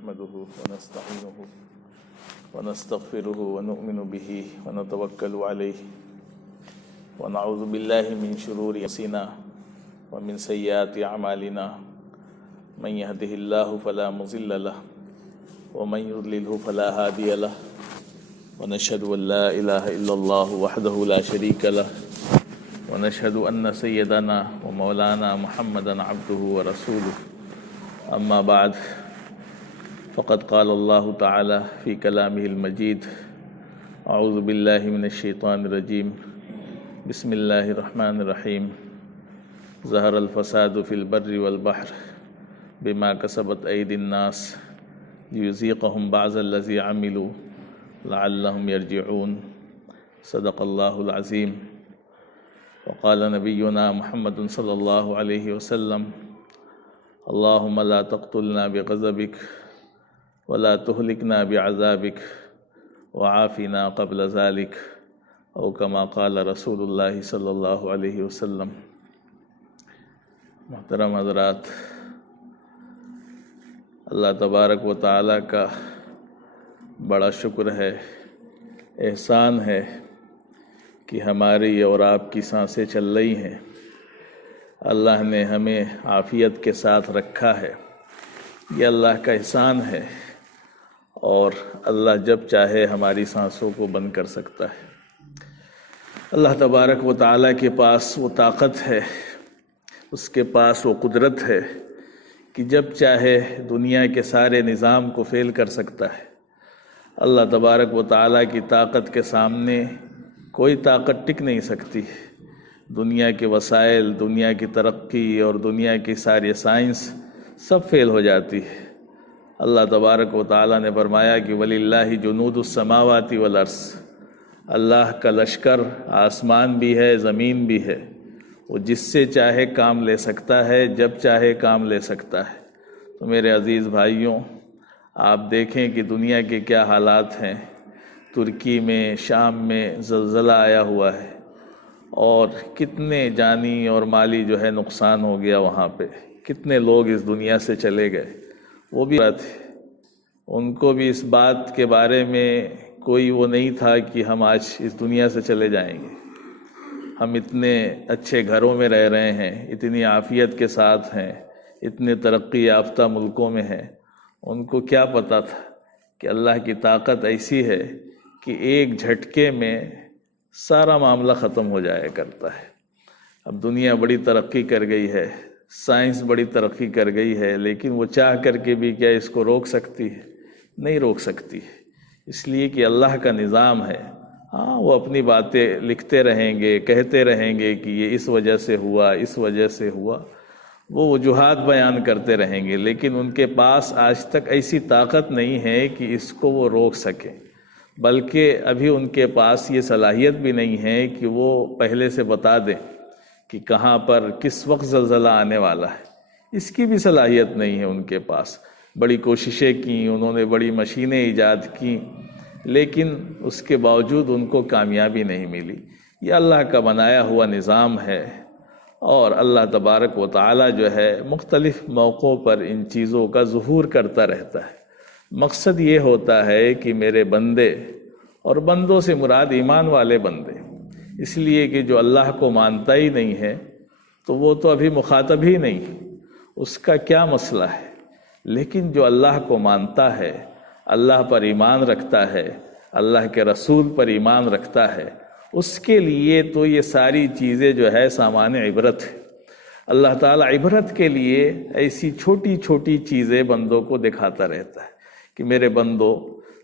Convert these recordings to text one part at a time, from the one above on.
نحمده ونستعينه ونستغفره ونؤمن به ونتوكل عليه ونعوذ بالله من شرور أنفسنا ومن سيئات أعمالنا من يهده الله فلا مضل له ومن يضلله فلا هادي له ونشهد أن لا إله إلا الله وحده لا شريك له ونشهد أن سيدنا ومولانا محمدا عبده ورسوله أما بعد فقد قال الله تعالى في كلامه المجيد أعوذ بالله من الشيطان الرجيم بسم الله الرحمن الرحيم ظهر الفساد في البر والبحر بما كسبت أيدي الناس ليذيقهم بعض الذي عملوا لعلهم يرجعون صدق الله العظيم وقال نبينا محمد صلى الله عليه وسلم اللهم لا تقتلنا بغضبك ولا تهلكنا بعذابك وعافنا قبل ذلك او كما قال رسول الله صلی اللہ علیہ وسلم۔ محترم حضرات، اللہ تبارک و تعالیٰ کا بڑا شکر ہے، احسان ہے کہ ہماری اور آپ کی سانسیں چل رہی ہیں۔ اللہ نے ہمیں عافیت کے ساتھ رکھا ہے، یہ اللہ کا احسان ہے، اور اللہ جب چاہے ہماری سانسوں کو بند کر سکتا ہے۔ اللہ تبارک و تعالیٰ کے پاس وہ طاقت ہے، اس کے پاس وہ قدرت ہے کہ جب چاہے دنیا کے سارے نظام کو فیل کر سکتا ہے۔ اللہ تبارک و تعالیٰ کی طاقت کے سامنے کوئی طاقت ٹک نہیں سکتی۔ دنیا کے وسائل، دنیا کی ترقی اور دنیا کی ساری سائنس سب فیل ہو جاتی ہے۔ اللہ تبارک و تعالیٰ نے فرمایا کہ وَلِلَّهِ جُنُودُ السَّمَاوَاتِ وَالْأَرْضِ، اللہ کا لشکر آسمان بھی ہے، زمین بھی ہے، وہ جس سے چاہے کام لے سکتا ہے، جب چاہے کام لے سکتا ہے۔ تو میرے عزیز بھائیوں، آپ دیکھیں کہ دنیا کے کیا حالات ہیں۔ ترکی میں، شام میں زلزلہ آیا ہوا ہے، اور کتنے جانی اور مالی جو ہے نقصان ہو گیا وہاں پہ، کتنے لوگ اس دنیا سے چلے گئے۔ وہ بھی تھے، ان کو بھی اس بات کے بارے میں کوئی وہ نہیں تھا کہ ہم آج اس دنیا سے چلے جائیں گے۔ ہم اتنے اچھے گھروں میں رہ رہے ہیں، اتنی عافیت کے ساتھ ہیں، اتنے ترقی یافتہ ملکوں میں ہیں، ان کو کیا پتہ تھا کہ اللہ کی طاقت ایسی ہے کہ ایک جھٹکے میں سارا معاملہ ختم ہو جایا کرتا ہے۔ اب دنیا بڑی ترقی کر گئی ہے، سائنس بڑی ترقی کر گئی ہے، لیکن وہ چاہ کر کے بھی کیا اس کو روک سکتی ہے؟ نہیں روک سکتی ہے، اس لیے کہ اللہ کا نظام ہے۔ ہاں، وہ اپنی باتیں لکھتے رہیں گے، کہتے رہیں گے کہ یہ اس وجہ سے ہوا، اس وجہ سے ہوا، وہ وجوہات بیان کرتے رہیں گے، لیکن ان کے پاس آج تک ایسی طاقت نہیں ہے کہ اس کو وہ روک سکیں، بلکہ ابھی ان کے پاس یہ صلاحیت بھی نہیں ہے کہ وہ پہلے سے بتا دیں کہ کہاں پر کس وقت زلزلہ آنے والا ہے۔ اس کی بھی صلاحیت نہیں ہے ان کے پاس۔ بڑی کوششیں کیں، انہوں نے بڑی مشینیں ایجاد کیں، لیکن اس کے باوجود ان کو کامیابی نہیں ملی۔ یہ اللہ کا بنایا ہوا نظام ہے، اور اللہ تبارک و تعالیٰ جو ہے مختلف موقعوں پر ان چیزوں کا ظہور کرتا رہتا ہے۔ مقصد یہ ہوتا ہے کہ میرے بندے، اور بندوں سے مراد ایمان والے بندے، اس لیے کہ جو اللہ کو مانتا ہی نہیں ہے تو وہ تو ابھی مخاطب ہی نہیں، اس کا کیا مسئلہ ہے۔ لیکن جو اللہ کو مانتا ہے، اللہ پر ایمان رکھتا ہے، اللہ کے رسول پر ایمان رکھتا ہے، اس کے لیے تو یہ ساری چیزیں جو ہے سامان عبرت ہے۔ اللہ تعالیٰ عبرت کے لیے ایسی چھوٹی چھوٹی چیزیں بندوں کو دکھاتا رہتا ہے کہ میرے بندو،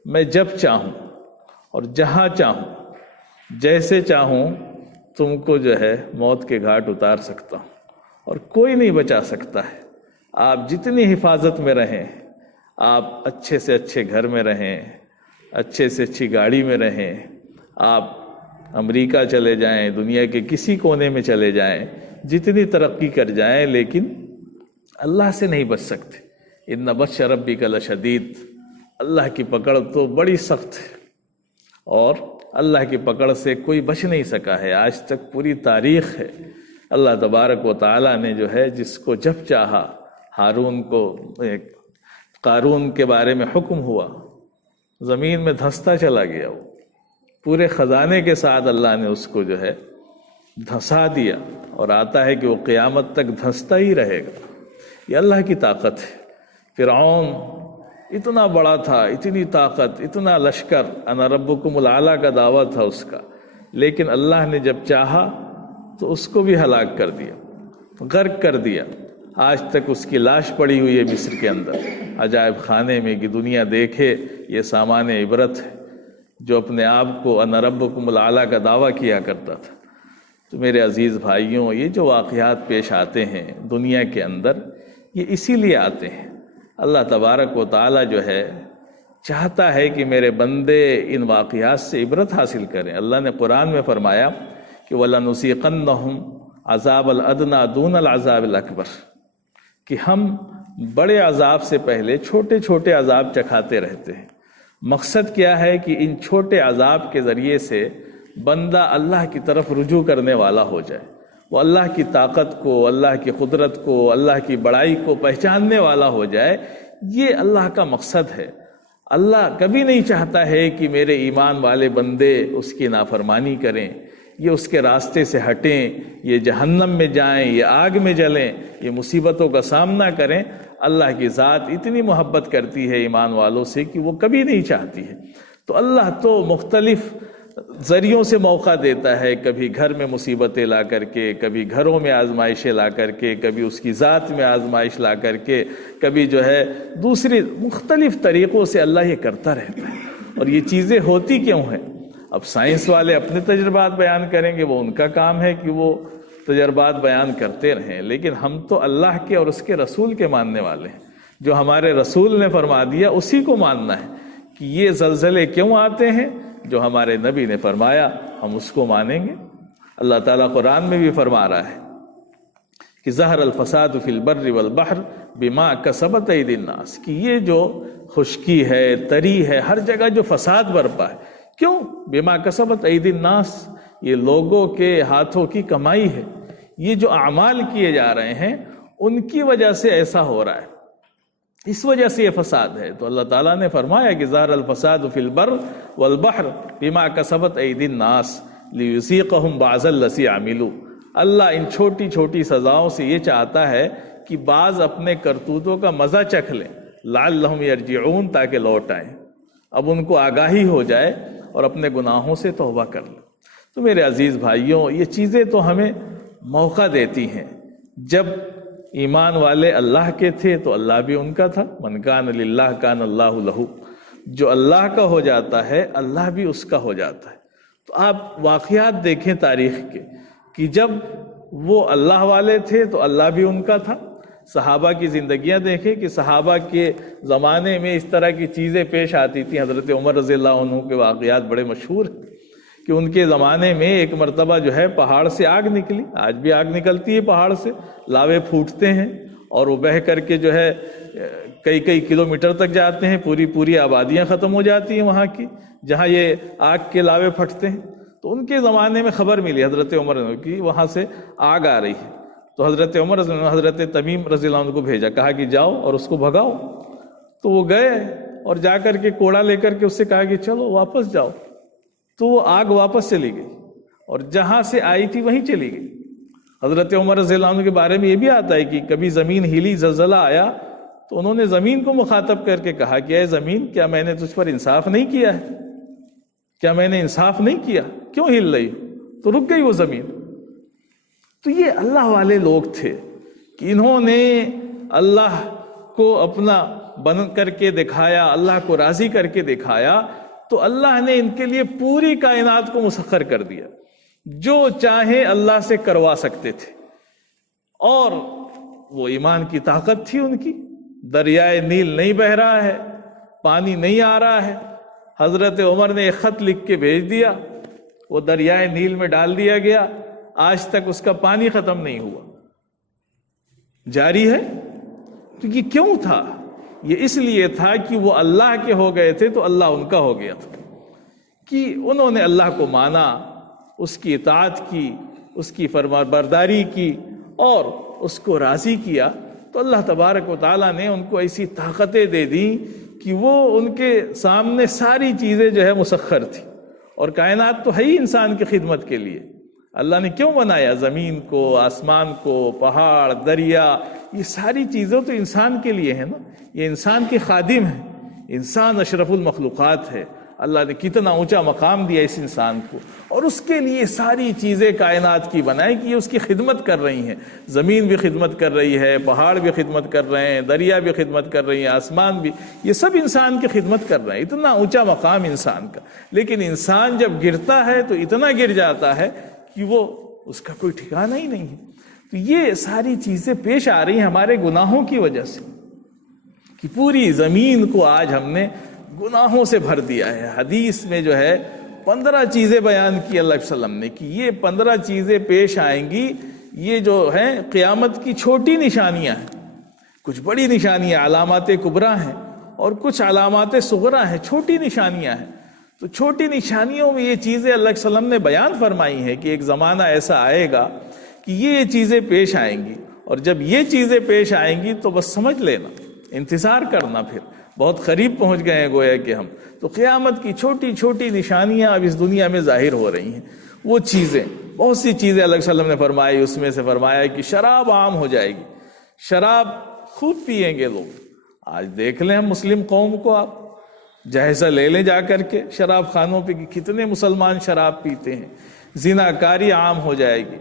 میں جب چاہوں اور جہاں چاہوں، جیسے چاہوں، تم کو جو ہے موت کے گھاٹ اتار سکتا ہوں، اور کوئی نہیں بچا سکتا ہے۔ آپ جتنی حفاظت میں رہیں، آپ اچھے سے اچھے گھر میں رہیں، اچھے سے اچھی گاڑی میں رہیں، آپ امریکہ چلے جائیں، دنیا کے کسی کونے میں چلے جائیں، جتنی ترقی کر جائیں، لیکن اللہ سے نہیں بچ سکتے۔ ان بطش ربک لشدید، اللہ کی پکڑ تو بڑی سخت ہے، اور اللہ کی پکڑ سے کوئی بچ نہیں سکا ہے، آج تک پوری تاریخ ہے۔ اللہ تبارک و تعالیٰ نے جو ہے جس کو جب چاہا، ہارون کو قارون کے بارے میں حکم ہوا، زمین میں دھنستا چلا گیا، وہ پورے خزانے کے ساتھ اللہ نے اس کو جو ہے دھنسا دیا، اور آتا ہے کہ وہ قیامت تک دھنستا ہی رہے گا۔ یہ اللہ کی طاقت ہے۔ فرعون اتنا بڑا تھا، اتنی طاقت، اتنا لشکر، انا ربکم الاعلیٰ کا دعویٰ تھا اس کا، لیکن اللہ نے جب چاہا تو اس کو بھی ہلاک کر دیا، غرق کر دیا۔ آج تک اس کی لاش پڑی ہوئی ہے مصر کے اندر عجائب خانے میں، کہ دنیا دیکھے یہ سامان عبرت ہے، جو اپنے آپ کو انا ربکم الاعلیٰ کا دعویٰ کیا کرتا تھا۔ تو میرے عزیز بھائیوں، یہ جو واقعات پیش آتے ہیں دنیا کے اندر، یہ اسی لیے آتے ہیں۔ اللہ تبارک و تعالیٰ جو ہے چاہتا ہے کہ میرے بندے ان واقعات سے عبرت حاصل کریں۔ اللہ نے قرآن میں فرمایا کہ وَلَنُذِيقَنَّهُمْ عَذَابَ الْأَدْنَىٰ دُونَ الْعَذَابِ الْأَكْبَرِ، کہ ہم بڑے عذاب سے پہلے چھوٹے چھوٹے عذاب چکھاتے رہتے ہیں۔ مقصد کیا ہے کہ ان چھوٹے عذاب کے ذریعے سے بندہ اللہ کی طرف رجوع کرنے والا ہو جائے، وہ اللہ کی طاقت کو، اللہ کی قدرت کو، اللہ کی بڑائی کو پہچاننے والا ہو جائے۔ یہ اللہ کا مقصد ہے۔ اللہ کبھی نہیں چاہتا ہے کہ میرے ایمان والے بندے اس کی نافرمانی کریں، یہ اس کے راستے سے ہٹیں، یہ جہنم میں جائیں، یہ آگ میں جلیں، یہ مصیبتوں کا سامنا کریں۔ اللہ کی ذات اتنی محبت کرتی ہے ایمان والوں سے کہ وہ کبھی نہیں چاہتی ہے۔ تو اللہ تو مختلف ذریعوں سے موقع دیتا ہے، کبھی گھر میں مصیبتیں لا کر کے، کبھی گھروں میں آزمائشیں لا کر کے، کبھی اس کی ذات میں آزمائش لا کر کے، کبھی جو ہے دوسری مختلف طریقوں سے اللہ یہ کرتا رہتا ہے۔ اور یہ چیزیں ہوتی کیوں ہیں؟ اب سائنس والے اپنے تجربات بیان کریں گے، وہ ان کا کام ہے کہ وہ تجربات بیان کرتے رہیں، لیکن ہم تو اللہ کے اور اس کے رسول کے ماننے والے ہیں۔ جو ہمارے رسول نے فرما دیا اسی کو ماننا ہے، کہ یہ زلزلے کیوں آتے ہیں، جو ہمارے نبی نے فرمایا ہم اس کو مانیں گے۔ اللہ تعالیٰ قرآن میں بھی فرما رہا ہے کہ ظہر الفساد فی البر والبحر بما کسبت ایدی الناس، کہ یہ جو خشکی ہے، تری ہے، ہر جگہ جو فساد برپا ہے، کیوں؟ بما کسبت ایدی الناس، یہ لوگوں کے ہاتھوں کی کمائی ہے، یہ جو اعمال کیے جا رہے ہیں ان کی وجہ سے ایسا ہو رہا ہے، اس وجہ سے یہ فساد ہے۔ تو اللہ تعالیٰ نے فرمایا کہ ظہر الفساد فی البر والبحر بما کسبت ایدی الناس لیذیقہم بعض الذی عملوا۔ اللہ ان چھوٹی چھوٹی سزاؤں سے یہ چاہتا ہے کہ بعض اپنے کرتوتوں کا مزہ چکھ لیں، لعلہم یرجعون، تاکہ لوٹ آئیں، اب ان کو آگاہی ہو جائے اور اپنے گناہوں سے توبہ کر لیں۔ تو میرے عزیز بھائیوں، یہ چیزیں تو ہمیں موقع دیتی ہیں۔ جب ایمان والے اللہ کے تھے تو اللہ بھی ان کا تھا، من کان للہ کان اللہ لہ، جو اللہ کا ہو جاتا ہے اللہ بھی اس کا ہو جاتا ہے۔ تو آپ واقعات دیکھیں تاریخ کے، کہ جب وہ اللہ والے تھے تو اللہ بھی ان کا تھا۔ صحابہ کی زندگیاں دیکھیں کہ صحابہ کے زمانے میں اس طرح کی چیزیں پیش آتی تھیں۔ حضرت عمر رضی اللہ عنہ کے واقعات بڑے مشہور ہیں کہ ان کے زمانے میں ایک مرتبہ جو ہے پہاڑ سے آگ نکلی، آج بھی آگ نکلتی ہے پہاڑ سے، لاوے پھوٹتے ہیں اور وہ بہہ کر کے جو ہے کئی کئی کلومیٹر تک جاتے ہیں، پوری آبادیاں ختم ہو جاتی ہیں وہاں کی، جہاں یہ آگ کے لاوے پھٹتے ہیں۔ تو ان کے زمانے میں خبر ملی حضرت عمر کی وہاں سے آگ آ رہی ہے، تو حضرت عمر حضرت تمیم رضی اللہ عنہ کو بھیجا، کہا کہ جاؤ اور اس کو بھگاؤ۔ تو وہ گئے اور جا کر کے کوڑا لے کر کے اس سے کہا کہ چلو واپس جاؤ، تو وہ آگ واپس چلی گئی اور جہاں سے آئی تھی وہیں چلی گئی۔ حضرت عمر رضی اللہ عنہ کے بارے میں یہ بھی آتا ہے کہ کبھی زمین ہلی، زلزلہ آیا تو انہوں نے زمین کو مخاطب کر کے کہا کہ اے زمین، کیا میں نے تجھ پر انصاف نہیں کیا ہے؟ کیا میں نے انصاف نہیں کیا؟ کیوں ہل رہی؟ تو رک گئی وہ زمین۔ تو یہ اللہ والے لوگ تھے کہ انہوں نے اللہ کو اپنا بن کر کے دکھایا، اللہ کو راضی کر کے دکھایا، تو اللہ نے ان کے لیے پوری کائنات کو مسخر کر دیا، جو چاہیں اللہ سے کروا سکتے تھے۔ اور وہ ایمان کی طاقت تھی ان کی۔ دریائے نیل نہیں بہہ رہا ہے، پانی نہیں آ رہا ہے، حضرت عمر نے ایک خط لکھ کے بھیج دیا، وہ دریائے نیل میں ڈال دیا گیا، آج تک اس کا پانی ختم نہیں ہوا، جاری ہے۔ تو یہ کیوں تھا؟ یہ اس لیے تھا کہ وہ اللہ کے ہو گئے تھے تو اللہ ان کا ہو گیا تھا، کہ انہوں نے اللہ کو مانا، اس کی اطاعت کی، اس کی فرمانبرداری کی اور اس کو راضی کیا، تو اللہ تبارک و تعالیٰ نے ان کو ایسی طاقتیں دے دیں کہ وہ ان کے سامنے ساری چیزیں جو ہے مسخر تھی. اور کائنات تو ہے ہی انسان کی خدمت کے لیے. اللہ نے کیوں بنایا زمین کو، آسمان کو، پہاڑ، دریا، یہ ساری چیزیں تو انسان کے لیے ہیں نا. یہ انسان کے خادم ہیں. انسان اشرف المخلوقات ہے. اللہ نے کتنا اونچا مقام دیا اس انسان کو، اور اس کے لیے ساری چیزیں کائنات کی بنائی کہ یہ اس کی خدمت کر رہی ہیں. زمین بھی خدمت کر رہی ہے، پہاڑ بھی خدمت کر رہے ہیں، دریا بھی خدمت کر رہی ہیں، آسمان بھی، یہ سب انسان کی خدمت کر رہے ہیں. اتنا اونچا مقام انسان کا. لیکن انسان جب گرتا ہے تو اتنا گر جاتا ہے کہ وہ اس کا کوئی ٹھکانہ ہی نہیں ہے. تو یہ ساری چیزیں پیش آ رہی ہیں ہمارے گناہوں کی وجہ سے، کہ پوری زمین کو آج ہم نے گناہوں سے بھر دیا ہے. حدیث میں جو ہے 15 چیزیں بیان کی اللہ علیہ وسلم نے کہ یہ 15 چیزیں پیش آئیں گی. یہ جو ہیں قیامت کی چھوٹی نشانیاں ہیں. کچھ بڑی نشانیاں علامات کبریٰ ہیں اور کچھ علامات صغریٰ ہیں، چھوٹی نشانیاں ہیں. تو چھوٹی نشانیوں میں یہ چیزیں اللہ علیہ وسلم نے بیان فرمائی ہیں کہ ایک زمانہ ایسا آئے گا کہ یہ چیزیں پیش آئیں گی. اور جب یہ چیزیں پیش آئیں گی تو بس سمجھ لینا، انتظار کرنا، پھر بہت قریب پہنچ گئے ہیں گویا کہ ہم. تو قیامت کی چھوٹی چھوٹی نشانیاں اب اس دنیا میں ظاہر ہو رہی ہیں. وہ چیزیں، بہت سی چیزیں اللہ علیہ وسلم نے فرمائی. اس میں سے فرمایا کہ شراب عام ہو جائے گی. شراب خوب پیئیں گے لوگ. آج دیکھ لیں ہم مسلم قوم کو، آپ جائزہ لے لیں جا کر کے شراب خانوں پہ کہ کتنے مسلمان شراب پیتے ہیں. زناکاری عام ہو جائے گی.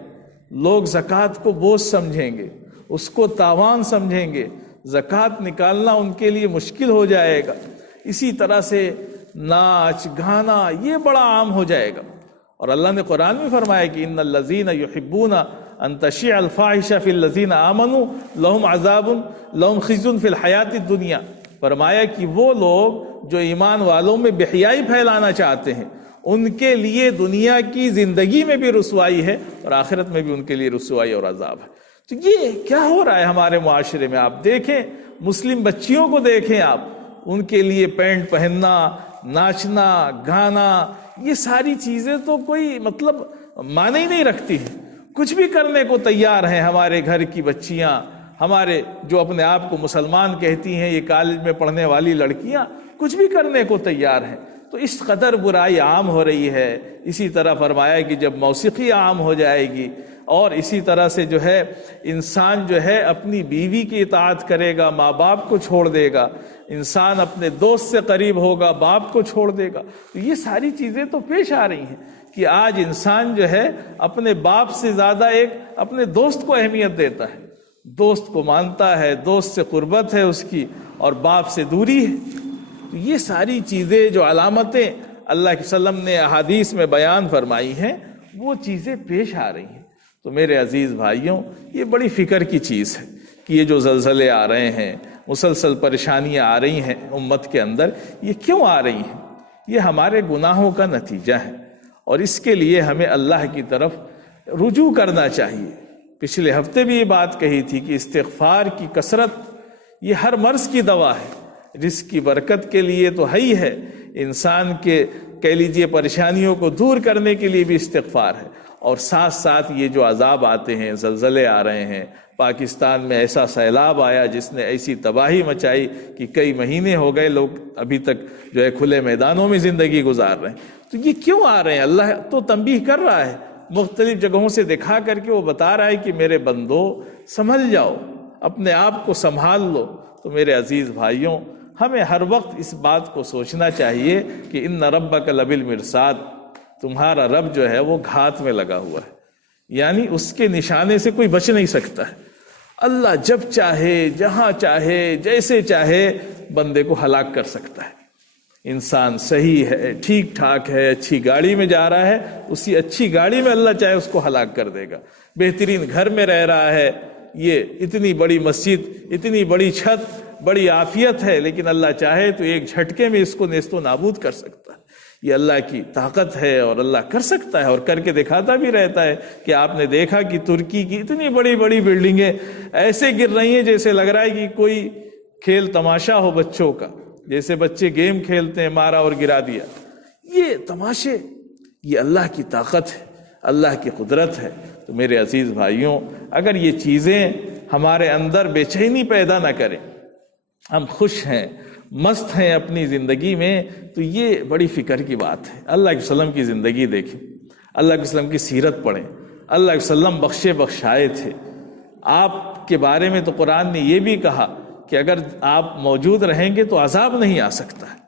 لوگ زکوٰۃ کو بوجھ سمجھیں گے، اس کو تاوان سمجھیں گے. زکوٰۃ نکالنا ان کے لیے مشکل ہو جائے گا. اسی طرح سے ناچ گانا یہ بڑا عام ہو جائے گا. اور اللہ نے قرآن میں فرمایا کہ ان الذین یحبون ان تشیع الفاحشہ فی الذین آمنوا لہم عذاب لہم خزی فی الحیاۃ الدنیا. فرمایا کہ وہ لوگ جو ایمان والوں میں بے حیائی پھیلانا چاہتے ہیں ان کے لیے دنیا کی زندگی میں بھی رسوائی ہے اور آخرت میں بھی ان کے لیے رسوائی اور عذاب ہے. تو یہ کیا ہو رہا ہے ہمارے معاشرے میں؟ آپ دیکھیں مسلم بچیوں کو دیکھیں آپ، ان کے لیے پینٹ پہننا، ناچنا گانا، یہ ساری چیزیں تو کوئی مطلب معنی ہی نہیں رکھتی ہیں. کچھ بھی کرنے کو تیار ہیں ہمارے گھر کی بچیاں، ہمارے جو اپنے آپ کو مسلمان کہتی ہیں، یہ کالج میں پڑھنے والی لڑکیاں کچھ بھی کرنے کو تیار ہیں. تو اس قدر برائی عام ہو رہی ہے. اسی طرح فرمایا کہ جب موسیقی عام ہو جائے گی، اور اسی طرح سے جو ہے انسان جو ہے اپنی بیوی کی اطاعت کرے گا، ماں باپ کو چھوڑ دے گا، انسان اپنے دوست سے قریب ہوگا، باپ کو چھوڑ دے گا. تو یہ ساری چیزیں تو پیش آ رہی ہیں کہ آج انسان جو ہے اپنے باپ سے زیادہ ایک اپنے دوست کو اہمیت دیتا ہے، دوست کو مانتا ہے، دوست سے قربت ہے اس کی، اور باپ سے دوری ہے. تو یہ ساری چیزیں جو علامتیں اللہ کے وسلم نے احادیث میں بیان فرمائی ہیں وہ چیزیں پیش آ رہی ہیں. تو میرے عزیز بھائیوں، یہ بڑی فکر کی چیز ہے کہ یہ جو زلزلے آ رہے ہیں، مسلسل پریشانیاں آ رہی ہیں امت کے اندر، یہ کیوں آ رہی ہیں؟ یہ ہمارے گناہوں کا نتیجہ ہے، اور اس کے لیے ہمیں اللہ کی طرف رجوع کرنا چاہیے. پچھلے ہفتے بھی یہ بات کہی تھی کہ استغفار کی کثرت یہ ہر مرض کی دوا ہے. رزق کی برکت کے لیے تو ہے ہی ہے، انسان کے کہہ لیجیے پریشانیوں کو دور کرنے کے لیے بھی استغفار ہے. اور ساتھ ساتھ یہ جو عذاب آتے ہیں، زلزلے آ رہے ہیں، پاکستان میں ایسا سیلاب آیا جس نے ایسی تباہی مچائی کہ کئی مہینے ہو گئے لوگ ابھی تک جو ہے کھلے میدانوں میں زندگی گزار رہے ہیں. تو یہ کیوں آ رہے ہیں؟ اللہ تو تنبیہ کر رہا ہے، مختلف جگہوں سے دکھا کر کے وہ بتا رہا ہے کہ میرے بندو سنبھل جاؤ، اپنے آپ کو سنبھال لو. تو میرے عزیز بھائیوں، ہمیں ہر وقت اس بات کو سوچنا چاہیے کہ ان ربک لبالمرصاد، تمہارا رب جو ہے وہ گھات میں لگا ہوا ہے، یعنی اس کے نشانے سے کوئی بچ نہیں سکتا ہے. اللہ جب چاہے، جہاں چاہے، جیسے چاہے بندے کو ہلاک کر سکتا ہے. انسان صحیح ہے، ٹھیک ٹھاک ہے، اچھی گاڑی میں جا رہا ہے، اسی اچھی گاڑی میں اللہ چاہے اس کو ہلاک کر دے گا. بہترین گھر میں رہ رہا ہے، یہ اتنی بڑی مسجد، اتنی بڑی چھت، بڑی عافیت ہے، لیکن اللہ چاہے تو ایک جھٹکے میں اس کو نیست و نابود کر سکتا ہے. یہ اللہ کی طاقت ہے اور اللہ کر سکتا ہے، اور کر کے دکھاتا بھی رہتا ہے. کہ آپ نے دیکھا کہ ترکی کی اتنی بڑی بڑی بلڈنگیں ایسے گر رہی ہیں جیسے لگ رہا ہے کہ کوئی کھیل تماشا ہو بچوں کا، جیسے بچے گیم کھیلتے ہیں، مارا اور گرا دیا. یہ تماشے، یہ اللہ کی طاقت ہے، اللہ کی قدرت ہے. تو میرے عزیز بھائیوں، اگر یہ چیزیں ہمارے اندر بے چینی پیدا نہ کرے، ہم خوش ہیں، مست ہیں اپنی زندگی میں، تو یہ بڑی فکر کی بات ہے۔ اللہ کے وسلم کی زندگی دیکھیں، اللہ کے وسلم کی سیرت پڑھیں، اللہ کے وسلم بخشے بخشائے تھے۔ آپ کے بارے میں تو قرآن نے یہ بھی کہا کہ اگر آپ موجود رہیں گے تو عذاب نہیں آ سکتا ہے،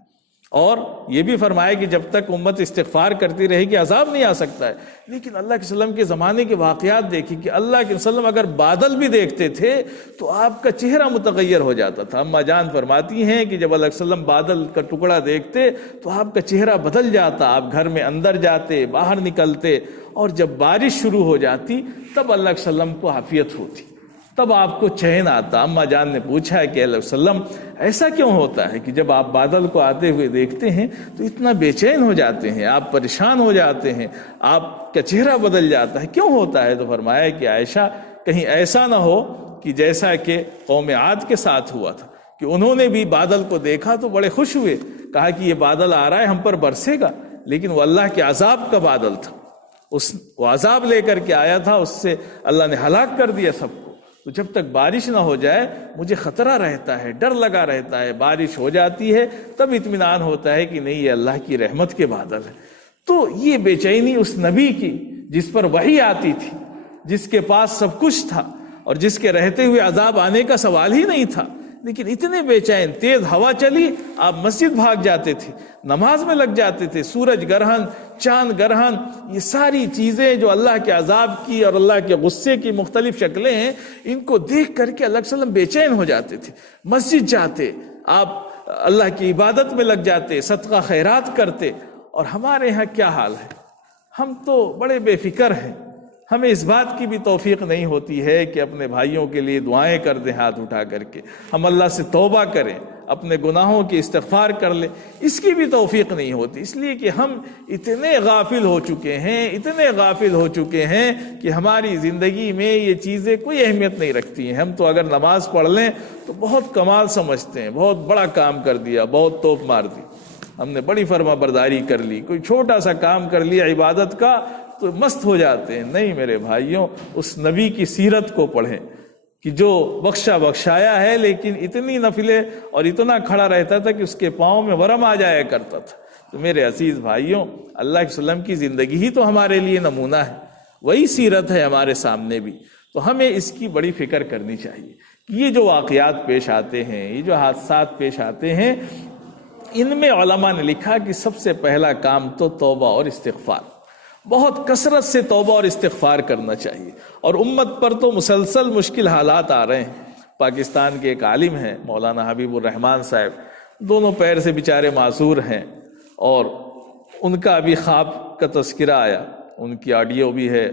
اور یہ بھی فرمایا کہ جب تک امت استغفار کرتی رہے گی عذاب نہیں آ سکتا ہے۔ لیکن اللہ کے وسلم کے زمانے کے واقعات دیکھیں کہ اللہ کے وسلم اگر بادل بھی دیکھتے تھے تو آپ کا چہرہ متغیر ہو جاتا تھا۔ اما جان فرماتی ہیں کہ جب اللہ کے وسلم بادل کا ٹکڑا دیکھتے تو آپ کا چہرہ بدل جاتا، آپ گھر میں اندر جاتے، باہر نکلتے، اور جب بارش شروع ہو جاتی تب اللہ کے وسلم کو عافیت ہوتی، تب آپ کو چین آتا۔ اما جان نے پوچھا کہ اللہ وسلم ایسا کیوں ہوتا ہے کہ جب آپ بادل کو آتے ہوئے دیکھتے ہیں تو اتنا بے چین ہو جاتے ہیں، آپ پریشان ہو جاتے ہیں، آپ کا چہرہ بدل جاتا ہے، کیوں ہوتا ہے؟ تو فرمایا کہ عائشہ کہیں ایسا نہ ہو کہ جیسا کہ قوم عاد کے ساتھ ہوا تھا کہ انہوں نے بھی بادل کو دیکھا تو بڑے خوش ہوئے، کہا کہ یہ بادل آ رہا ہے ہم پر برسے گا، لیکن وہ اللہ کے عذاب کا بادل تھا، وہ عذاب لے کر کے آیا تھا، اس سے اللہ نے ہلاک کر دیا سب کو۔ تو جب تک بارش نہ ہو جائے مجھے خطرہ رہتا ہے، ڈر لگا رہتا ہے، بارش ہو جاتی ہے تب اطمینان ہوتا ہے کہ نہیں یہ اللہ کی رحمت کے بادل ہے۔ تو یہ بے چینی اس نبی کی جس پر وحی آتی تھی، جس کے پاس سب کچھ تھا اور جس کے رہتے ہوئے عذاب آنے کا سوال ہی نہیں تھا، لیکن اتنے بے چین، تیز ہوا چلی آپ مسجد بھاگ جاتے تھے، نماز میں لگ جاتے تھے، سورج گرہن، چاند گرہن، یہ ساری چیزیں جو اللہ کے عذاب کی اور اللہ کے غصے کی مختلف شکلیں ہیں، ان کو دیکھ کر کے اللہ کے وسلم بے چین ہو جاتے تھے، مسجد جاتے، آپ اللہ کی عبادت میں لگ جاتے، صدقہ خیرات کرتے۔ اور ہمارے ہاں کیا حال ہے؟ ہم تو بڑے بے فکر ہیں، ہمیں اس بات کی بھی توفیق نہیں ہوتی ہے کہ اپنے بھائیوں کے لیے دعائیں کر دیں ہاتھ اٹھا کر کے، ہم اللہ سے توبہ کریں، اپنے گناہوں کی استغفار کر لیں، اس کی بھی توفیق نہیں ہوتی، اس لیے کہ ہم اتنے غافل ہو چکے ہیں کہ ہماری زندگی میں یہ چیزیں کوئی اہمیت نہیں رکھتی ہیں۔ ہم تو اگر نماز پڑھ لیں تو بہت کمال سمجھتے ہیں، بہت بڑا کام کر دیا، بہت توپ مار دی، ہم نے بڑی فرما برداری کر لی، کوئی چھوٹا سا کام کر لیا عبادت کا تو مست ہو جاتے ہیں۔ نہیں میرے بھائیوں، اس نبی کی سیرت کو پڑھیں کہ جو بخشا بخشایا ہے، لیکن اتنی نفلیں اور اتنا کھڑا رہتا تھا کہ اس کے پاؤں میں ورم آ جایا کرتا تھا۔ تو میرے عزیز بھائیوں، اللہ کے وسلم کی زندگی ہی تو ہمارے لیے نمونہ ہے، وہی سیرت ہے ہمارے سامنے بھی، تو ہمیں اس کی بڑی فکر کرنی چاہیے کہ یہ جو واقعات پیش آتے ہیں، یہ جو حادثات پیش آتے ہیں، ان میں علماء نے لکھا کہ سب سے پہلا کام تو توبہ اور استغفار، بہت کثرت سے توبہ اور استغفار کرنا چاہیے۔ اور امت پر تو مسلسل مشکل حالات آ رہے ہیں۔ پاکستان کے ایک عالم ہیں مولانا حبیب الرحمان صاحب، دونوں پیر سے بیچارے معذور ہیں، اور ان کا ابھی خواب کا تذکرہ آیا، ان کی آڈیو بھی ہے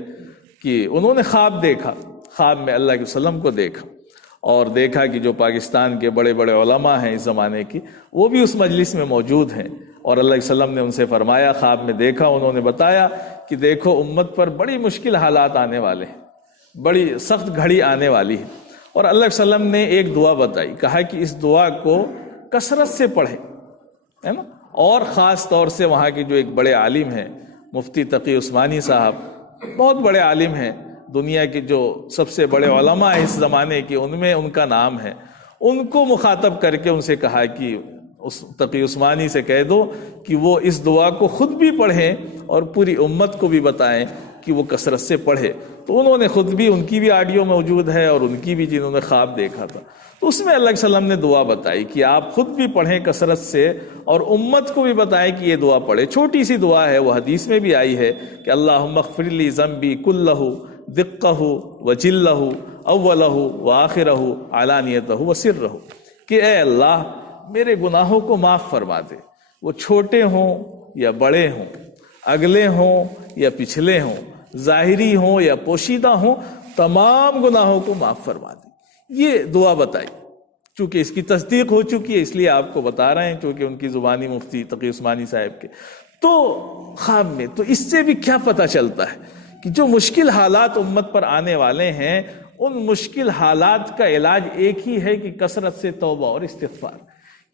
کہ انہوں نے خواب دیکھا، خواب میں اللہ کے وسلم کو دیکھا، اور دیکھا کہ جو پاکستان کے بڑے بڑے علماء ہیں اس زمانے کی، وہ بھی اس مجلس میں موجود ہیں، اور اللہ کے وسلم نے ان سے فرمایا، خواب میں دیکھا، انہوں نے بتایا کہ دیکھو امت پر بڑی مشکل حالات آنے والے ہیں، بڑی سخت گھڑی آنے والی ہے، اور اللہ کے وسلم نے ایک دعا بتائی، کہا کہ اس دعا کو کثرت سے پڑھیں، ہے نا۔ اور خاص طور سے وہاں کے جو ایک بڑے عالم ہیں مفتی تقی عثمانی صاحب، بہت بڑے عالم ہیں، دنیا کے جو سب سے بڑے علماء ہیں اس زمانے کے، ان میں ان کا نام ہے، ان کو مخاطب کر کے ان سے کہا کہ اس تقی عثمانی سے کہہ دو کہ وہ اس دعا کو خود بھی پڑھیں اور پوری امت کو بھی بتائیں کہ وہ کثرت سے پڑھے۔ تو انہوں نے خود بھی، ان کی بھی آڈیو موجود ہے، اور ان کی بھی جنہوں نے خواب دیکھا تھا، تو اس میں اللہ کے وسلم نے دعا بتائی کہ آپ خود بھی پڑھیں کثرت سے، اور امت کو بھی بتائیں کہ یہ دعا پڑھے۔ چھوٹی سی دعا ہے، وہ حدیث میں بھی آئی ہے کہ اللہم اغفر لی ذنبی کلہ دقہ وجلہ اولہ وآخرہ علانیتہ وسرہ، کہ اے اللہ میرے گناہوں کو معاف فرما دے، وہ چھوٹے ہوں یا بڑے ہوں، اگلے ہوں یا پچھلے ہوں، ظاہری ہوں یا پوشیدہ ہوں، تمام گناہوں کو معاف فرما دے۔ یہ دعا بتائی، چونکہ اس کی تصدیق ہو چکی ہے اس لیے آپ کو بتا رہے ہیں، چونکہ ان کی زبانی مفتی تقی عثمانی صاحب کے۔ تو خواب میں تو اس سے بھی کیا پتہ چلتا ہے کہ جو مشکل حالات امت پر آنے والے ہیں، ان مشکل حالات کا علاج ایک ہی ہے کہ کثرت سے توبہ اور استغفار،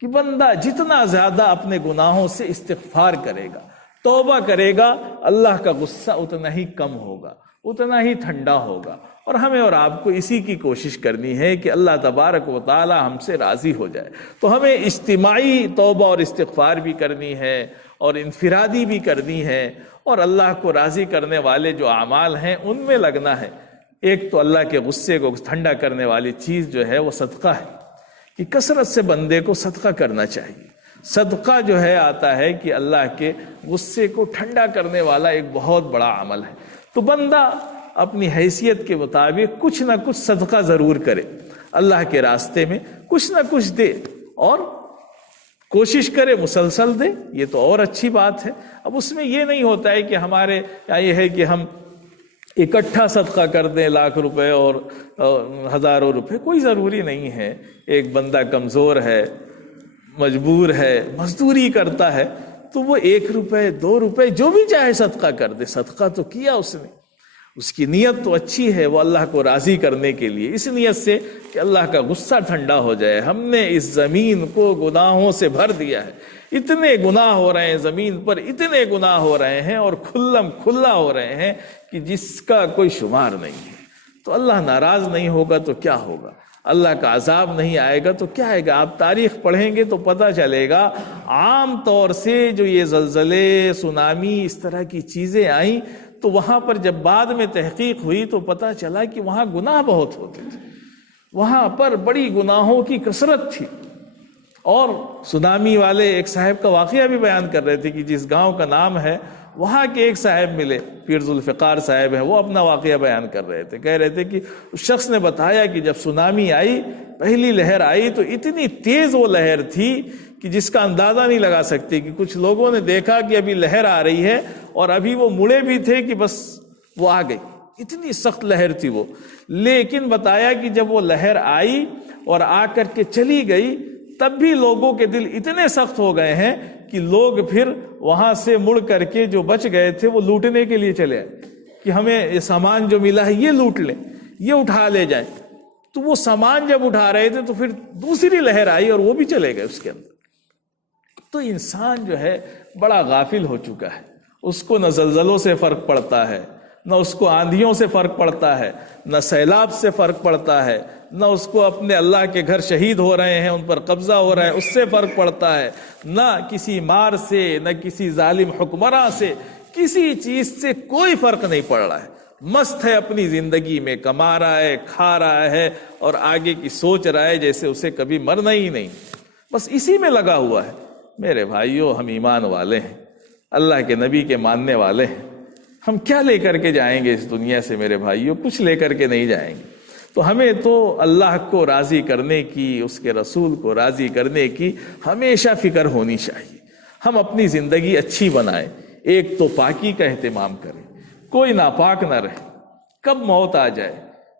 کہ بندہ جتنا زیادہ اپنے گناہوں سے استغفار کرے گا، توبہ کرے گا، اللہ کا غصہ اتنا ہی کم ہوگا، اتنا ہی ٹھنڈا ہوگا، اور ہمیں اور آپ کو اسی کی کوشش کرنی ہے کہ اللہ تبارک و تعالی ہم سے راضی ہو جائے۔ تو ہمیں اجتماعی توبہ اور استغفار بھی کرنی ہے اور انفرادی بھی کرنی ہے، اور اللہ کو راضی کرنے والے جو اعمال ہیں ان میں لگنا ہے۔ ایک تو اللہ کے غصے کو ٹھنڈا کرنے والی چیز جو ہے وہ صدقہ ہے، کہ کثرت سے بندے کو صدقہ کرنا چاہیے۔ صدقہ جو ہے آتا ہے کہ اللہ کے غصے کو ٹھنڈا کرنے والا ایک بہت بڑا عمل ہے۔ تو بندہ اپنی حیثیت کے مطابق کچھ نہ کچھ صدقہ ضرور کرے، اللہ کے راستے میں کچھ نہ کچھ دے، اور کوشش کرے مسلسل دے، یہ تو اور اچھی بات ہے۔ اب اس میں یہ نہیں ہوتا ہے کہ ہمارے یہ ہے کہ ہم اکٹھا صدقہ کر دیں لاکھ روپے اور ہزاروں روپے، کوئی ضروری نہیں ہے۔ ایک بندہ کمزور ہے، مجبور ہے، مزدوری کرتا ہے، تو وہ 1 روپے 2 روپے جو بھی چاہے صدقہ کر دے، صدقہ تو کیا اس نے، اس کی نیت تو اچھی ہے، وہ اللہ کو راضی کرنے کے لیے، اس نیت سے کہ اللہ کا غصہ ٹھنڈا ہو جائے۔ ہم نے اس زمین کو گناہوں سے بھر دیا ہے، اتنے گناہ ہو رہے ہیں زمین پر، اتنے گناہ ہو رہے ہیں اور کھلم کھلا ہو رہے ہیں کہ جس کا کوئی شمار نہیں ہے۔ تو اللہ ناراض نہیں ہوگا تو کیا ہوگا، اللہ کا عذاب نہیں آئے گا تو کیا آئے گا۔ آپ تاریخ پڑھیں گے تو پتہ چلے گا، عام طور سے جو یہ زلزلے، سونامی، اس طرح کی چیزیں آئیں تو وہاں پر جب بعد میں تحقیق ہوئی تو پتہ چلا کہ وہاں گناہ بہت ہوتے تھے، وہاں پر بڑی گناہوں کی کثرت تھی۔ اور سونامی والے ایک صاحب کا واقعہ بھی بیان کر رہے تھے کہ جس گاؤں کا نام ہے وہاں کے ایک صاحب ملے، پیر ذوالفقار صاحب ہیں، وہ اپنا واقعہ بیان کر رہے تھے، کہہ رہے تھے کہ اس شخص نے بتایا کہ جب سونامی آئی، پہلی لہر آئی تو اتنی تیز وہ لہر تھی کہ جس کا اندازہ نہیں لگا سکتے، کہ کچھ لوگوں نے دیکھا کہ ابھی لہر آ رہی ہے اور ابھی وہ مڑے بھی تھے کہ بس وہ آ گئی، اتنی سخت لہر تھی وہ۔ لیکن بتایا کہ جب وہ لہر آئی اور آ کر کے چلی گئی، تب بھی لوگوں کے دل اتنے سخت ہو گئے ہیں کہ لوگ پھر وہاں سے مڑ کر کے جو بچ گئے تھے وہ لوٹنے کے لیے چلے آئے کہ ہمیں یہ سامان جو ملا ہے یہ لوٹ لیں، یہ اٹھا لے جائیں۔ تو وہ سامان جب اٹھا رہے تھے تو پھر دوسری لہر آئی اور وہ بھی چلے گئے اس کے اندر۔ تو انسان جو ہے بڑا غافل ہو چکا ہے، اس کو نہ زلزلوں سے فرق پڑتا ہے، نہ اس کو آندھیوں سے فرق پڑتا ہے، نہ سیلاب سے فرق پڑتا ہے، نہ اس کو اپنے اللہ کے گھر شہید ہو رہے ہیں ان پر قبضہ ہو رہا ہے اس سے فرق پڑتا ہے، نہ کسی مار سے، نہ کسی ظالم حکمراں سے، کسی چیز سے کوئی فرق نہیں پڑ رہا ہے۔ مست ہے اپنی زندگی میں، کما رہا ہے، کھا رہا ہے اور آگے کی سوچ رہا ہے جیسے اسے کبھی مرنا ہی نہیں، بس اسی میں لگا ہوا ہے۔ میرے بھائیوں، ہم ایمان والے ہیں، اللہ کے نبی کے ماننے والے ہیں، ہم کیا لے کر کے جائیں گے اس دنیا سے میرے بھائیوں؟ کچھ لے کر کے نہیں جائیں گے۔ تو ہمیں تو اللہ کو راضی کرنے کی، اس کے رسول کو راضی کرنے کی ہمیشہ فکر ہونی چاہیے۔ ہم اپنی زندگی اچھی بنائیں، ایک تو پاکی کا اہتمام کریں، کوئی ناپاک نہ رہے۔ کب موت آ جائے،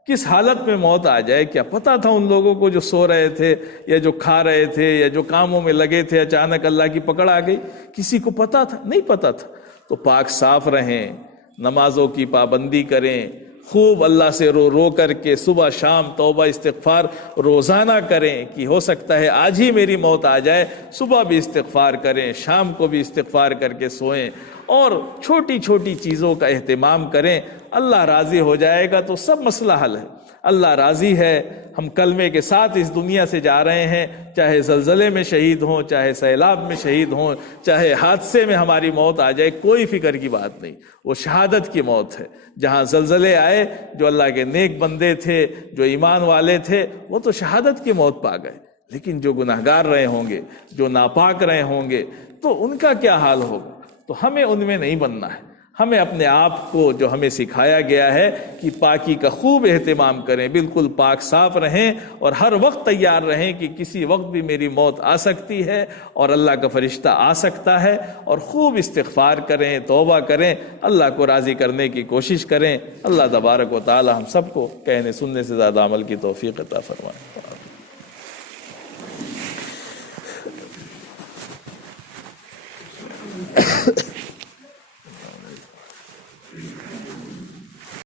کس حالت میں موت آ جائے، کیا پتہ تھا ان لوگوں کو جو سو رہے تھے یا جو کھا رہے تھے یا جو کاموں میں لگے تھے، اچانک اللہ کی پکڑ آ گئی؟ کسی کو پتہ تھا؟ نہیں پتہ تھا۔ تو پاک صاف رہیں، نمازوں کی پابندی کریں، خوب اللہ سے رو رو کر کے صبح شام توبہ استغفار روزانہ کریں، کہ ہو سکتا ہے آج ہی میری موت آ جائے، صبح بھی استغفار کریں، شام کو بھی استغفار کر کے سوئیں، اور چھوٹی چھوٹی چیزوں کا اہتمام کریں۔ اللہ راضی ہو جائے گا تو سب مسئلہ حل ہے۔ اللہ راضی ہے، ہم کلمے کے ساتھ اس دنیا سے جا رہے ہیں، چاہے زلزلے میں شہید ہوں، چاہے سیلاب میں شہید ہوں، چاہے حادثے میں ہماری موت آ جائے، کوئی فکر کی بات نہیں، وہ شہادت کی موت ہے۔ جہاں زلزلے آئے، جو اللہ کے نیک بندے تھے، جو ایمان والے تھے، وہ تو شہادت کی موت پا گئے، لیکن جو گناہگار رہے ہوں گے، جو ناپاک رہے ہوں گے، تو ان کا کیا حال ہوگا؟ تو ہمیں ان میں نہیں بننا ہے۔ ہمیں اپنے آپ کو، جو ہمیں سکھایا گیا ہے کہ پاکی کا خوب اہتمام کریں، بالکل پاک صاف رہیں اور ہر وقت تیار رہیں کہ کسی وقت بھی میری موت آ سکتی ہے اور اللہ کا فرشتہ آ سکتا ہے، اور خوب استغفار کریں، توبہ کریں، اللہ کو راضی کرنے کی کوشش کریں۔ اللہ تبارک و تعالی ہم سب کو کہنے سننے سے زیادہ عمل کی توفیق عطا فرمائے۔